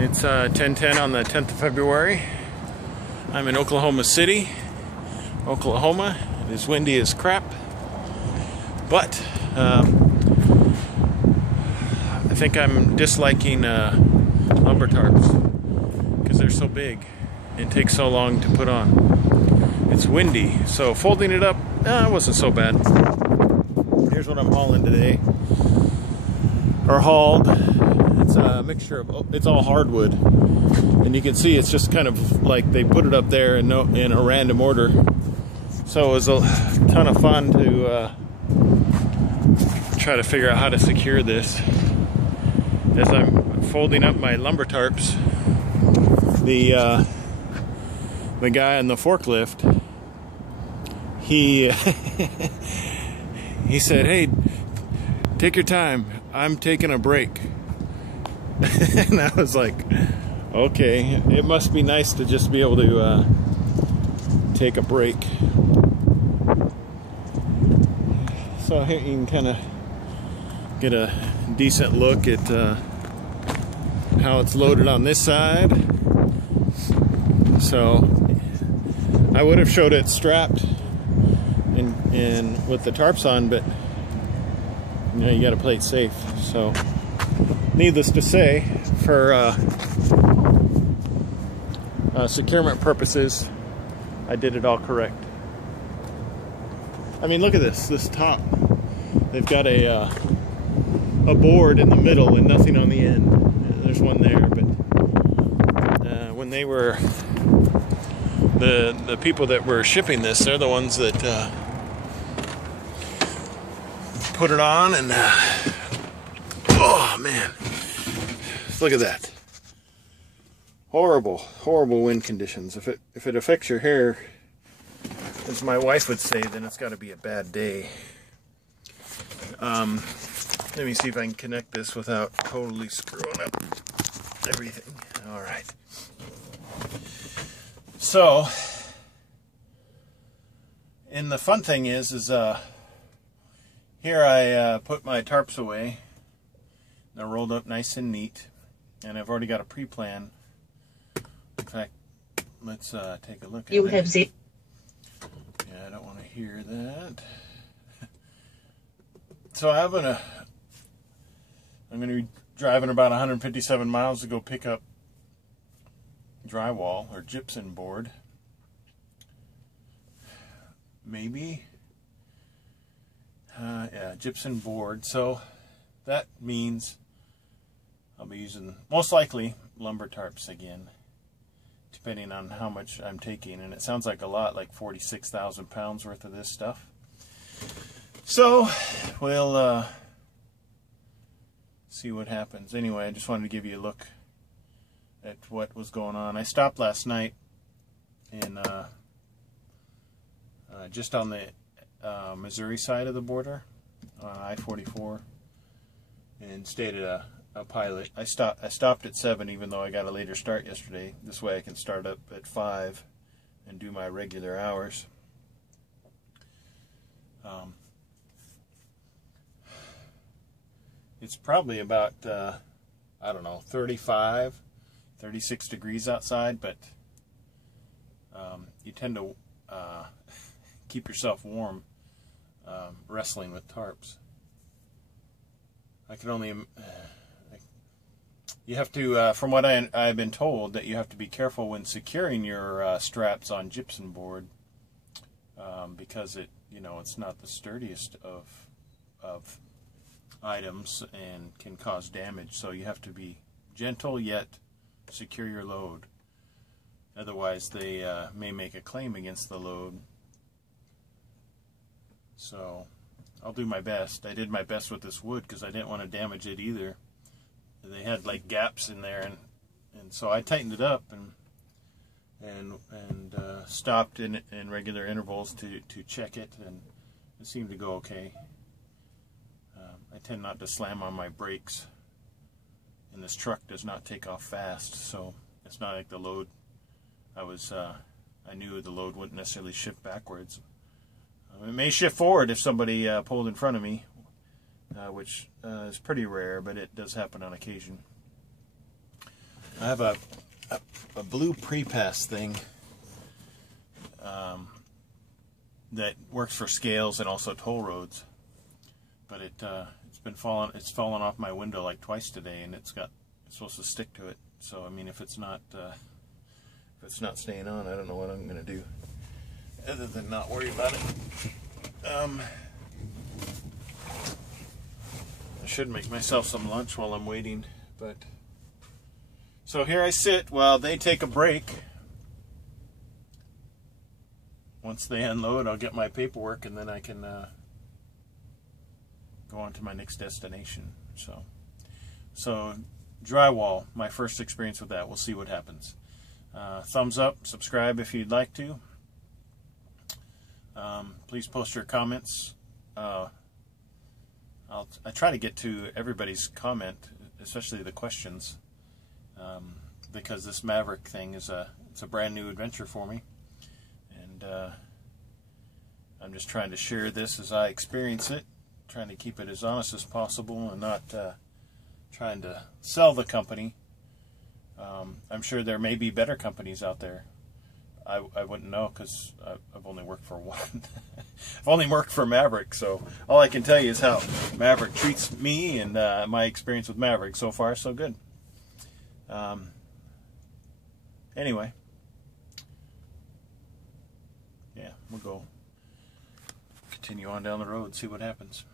It's 10:10 on the 10th of February. I'm in Oklahoma City, Oklahoma. It is windy as crap, but I think I'm disliking lumber tarps because they're so big and take so long to put on. It's windy, so folding it up, it wasn't so bad. Here's what I'm hauling today, or hauled. It's a mixture of, it's all hardwood, and you can see it's just kind of like they put it up there in a random order. So it was a ton of fun to try to figure out how to secure this. As I'm folding up my lumber tarps, the guy on the forklift, he he said, "Hey, take your time, I'm taking a break." And I was like, okay, it must be nice to just be able to take a break. So here you can kind of get a decent look at how it's loaded on this side. So I would have showed it strapped and with the tarps on, but you know, you got to play it safe. So needless to say, for securement purposes, I did it all correct. I mean, look at this top. They've got a board in the middle and nothing on the end. There's one there, but when they were the people that were shipping this, they're the ones that put it on, and oh man, look at that. Horrible wind conditions. If it affects your hair, as my wife would say, then it's got to be a bad day. Let me see if I can connect this without totally screwing up everything. All right. So, and the fun thing is here I put my tarps away. They're rolled up nice and neat, and I've already got a pre-plan. In fact, let's take a look at it. You have zip. Yeah, I don't want to hear that. So I'm going to be driving about 157 miles to go pick up drywall or gypsum board. Maybe. Yeah, gypsum board. So that means I'll be using, most likely, lumber tarps again, depending on how much I'm taking. And it sounds like a lot, like 46,000 pounds worth of this stuff. So we'll see what happens. Anyway, I just wanted to give you a look at what was going on. I stopped last night in just on the Missouri side of the border on I-44 and stayed at a Pilot. I stopped at 7, even though I got a later start yesterday. This way I can start up at 5 and do my regular hours. It's probably about I don't know, 35, 36 degrees outside, but you tend to keep yourself warm wrestling with tarps. I can only you have to, from what I've been told, that you have to be careful when securing your straps on gypsum board, because it's not the sturdiest of items and can cause damage. So you have to be gentle yet secure your load. Otherwise, they may make a claim against the load. So I'll do my best. I did my best with this wood because I didn't want to damage it either. They had like gaps in there, and so I tightened it up and stopped in regular intervals to check it, and it seemed to go okay. I tend not to slam on my brakes, and this truck does not take off fast, so it's not like the load. I knew the load wouldn't necessarily shift backwards. It may shift forward if somebody pulled in front of me, which is pretty rare, but it does happen on occasion. I have a blue pre-pass thing that works for scales and also toll roads, but it's fallen off my window like twice today, and it's supposed to stick to it. So I mean, if it's not staying on, I don't know what I'm gonna do other than not worry about it. I should make myself some lunch while I'm waiting, but so here I sit while they take a break. Once they unload, I'll get my paperwork, and then I can go on to my next destination. So drywall, my first experience with that. We'll see what happens. Thumbs up, subscribe if you'd like to. Please post your comments. I try to get to everybody's comment, especially the questions, because this Maverick thing it's a brand new adventure for me, and I'm just trying to share this as I experience it, trying to keep it as honest as possible, and not trying to sell the company. I'm sure there may be better companies out there. I wouldn't know, because I've only worked for one. I've only worked for Maverick, so all I can tell you is how Maverick treats me, and my experience with Maverick. So far, so good. Anyway, yeah, we'll go continue on down the road, see what happens.